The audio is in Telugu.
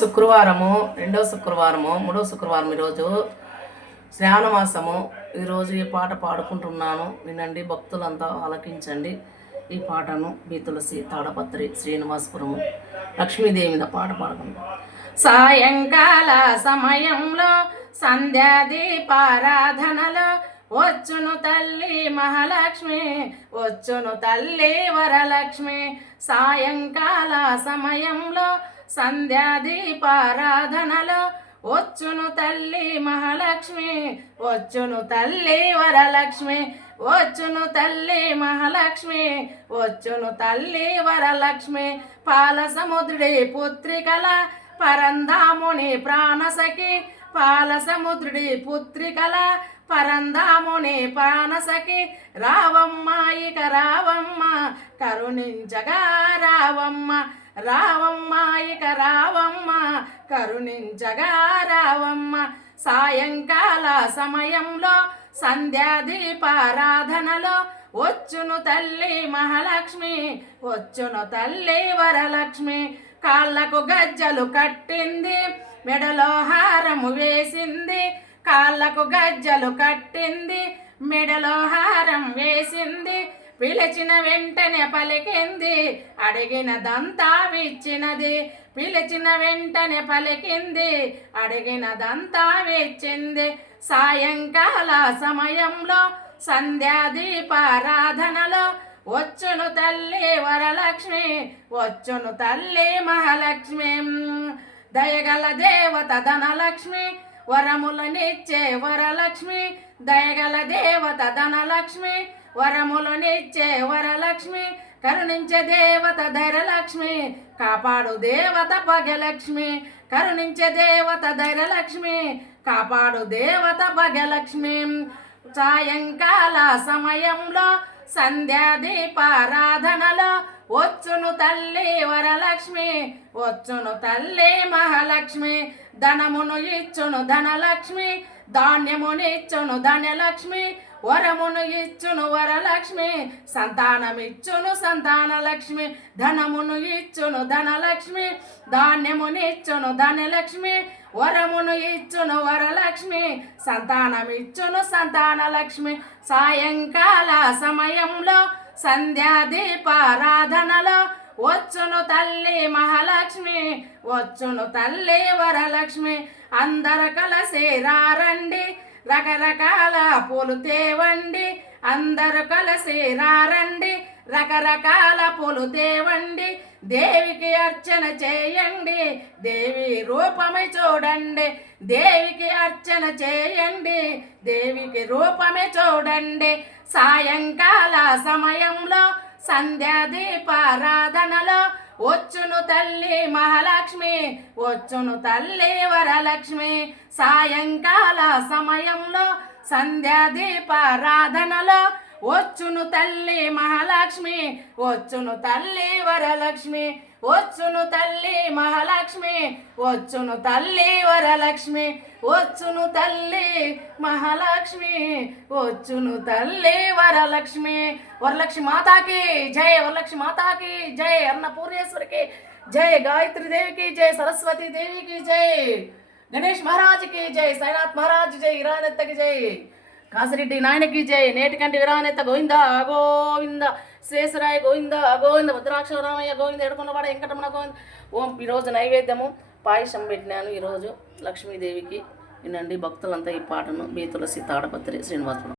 శుక్రవారము, రెండవ శుక్రవారము, మూడవ శుక్రవారం ఈరోజు శ్రావణ మాసము. ఈరోజు ఈ పాట పాడుకుంటున్నాను, వినండి భక్తులంతా ఆలకించండి. ఈ పాటను బి తులసి తాడపత్రి శ్రీనివాసపురము లక్ష్మీదేవి మీద పాట పాడుకుంటాం. సాయంకాల సమయంలో సంధ్యాదీపారాధనలో వచ్చును తల్లి మహాలక్ష్మి, వచ్చును తల్లి వరలక్ష్మి. సాయంకాల సమయంలో సంధ్యాదీపారాధనలో వచ్చును తల్లి మహాలక్ష్మి, వచ్చును తల్లి వరలక్ష్మి. వచ్చును తల్లి మహాలక్ష్మి, వచ్చును తల్లి వరలక్ష్మి. పాల సముద్రుడి పుత్రికల పరంధాముని ప్రాణసఖి, పాల సముద్రుడి పుత్రికల పరంధాముని ప్రాణసఖి. రావమ్మ ఇక రావమ్మ కరుణించగా రావమ్మ, రావమ్మ ఇక రావమ్మ కరుణించగా రావమ్మ. సాయంకాల సమయంలో సంధ్యాదీపారాధనలో వచ్చును తల్లి మహాలక్ష్మి, వచ్చును తల్లి వరలక్ష్మి. కాళ్ళకు గజ్జలు కట్టింది, మెడలో హారము వేసింది. కాళ్ళకు గజ్జలు కట్టింది, మెడలో హారం వేసింది. పిలిచిన వెంటనే పలికింది, అడిగినదంతా ఇచ్చినది. పిలిచిన వెంటనే పలికింది, అడిగినదంతా ఇచ్చింది. సాయంకాల సమయంలో సంధ్యాదీపారాధనలో వచ్చును తల్లి వరలక్ష్మి, వచ్చును తల్లి మహాలక్ష్మి. దయగల దేవత ధనలక్ష్మి, వరములనిచ్చే వరలక్ష్మి. దయగల దేవత ధనలక్ష్మి, వరములనిచ్చే వరలక్ష్మి. కరుణించే దేవత ధైర్యలక్ష్మి, కాపాడు దేవత భాగ్యలక్ష్మి. కరుణించే దేవత ధైర్యలక్ష్మి, కాపాడు దేవత భాగ్యలక్ష్మి. సాయంకాల సమయంలో సంధ్యాదీపారాధనలో వచ్చును తల్లి వరలక్ష్మి, వచ్చును తల్లి మహాలక్ష్మి. ధనమును ఇచ్చును ధనలక్ష్మి, ధాన్యమునిచ్చును ధన్యలక్ష్మి. వరమును ఇచ్చును వరలక్ష్మి, సంతానమిచ్చును సంతానలక్ష్మి. ధనమును ఇచ్చును ధనలక్ష్మి, ధాన్యమునిచ్చును ధనలక్ష్మి. వరమును ఇచ్చును వరలక్ష్మి, సంతానమిచ్చును సంతానలక్ష్మి. సాయంకాల సమయంలో సంధ్యాదీపారాధనలో వచ్చును తల్లి మహాలక్ష్మి, వచ్చును తల్లి వరలక్ష్మి. అందరు కలిసి రారండి, రకరకాల పూలు తేవండి. అందరు కలిసి రారండి, రకరకాల పూలు తేవండి. దేవికి అర్చన చేయండి, దేవి రూపమే చూడండి. దేవికి అర్చన చేయండి, దేవికి రూపమే చూడండి. సాయంకాల సమయంలో సంధ్యాదీపారాధనలో వచ్చును తల్లి మహాలక్ష్మి, వచ్చును తల్లి వరలక్ష్మి. సాయంకాల సమయంలో సంధ్యాదీపారాధనలో వచ్చును తల్లి మహాలక్ష్మి, వచ్చును తల్లి వరలక్ష్మి. వచ్చును తల్లి మహాలక్ష్మి, వచ్చును తల్లి వరలక్ష్మి. వచ్చును తల్లి మహాలక్ష్మి, వచ్చును తల్లి వరలక్ష్మి. వరలక్ష్మి మాతాకి జై, వరలక్ష్మి మాతాకి జై, అన్నపూర్ణేశ్వరికి జై, గాయత్రి దేవికి జై, సరస్వతి దేవికి జై, గణేష్ మహారాజ్కి జై, సాయినాథ్ మహారాజ్ జై, ఇరానెత్తకి జై, కాసిరెడ్డి నాయనకి జై, నేటికంటి విరానెత్త గోవింద గోవింద, శ్రేసరాయ గోవింద గోవింద, భద్రాక్ష రామయ్య గోవింద, ఎడుకున్నవాడ వెంకటరమణ గోవింద. ఓం. ఈరోజు నైవేద్యము పాయసం పెట్టినాను ఈరోజు లక్ష్మీదేవికి. వినండి భక్తులంతా ఈ పాటను. బి తులసి తాడపత్రి శ్రీనివాసపురం.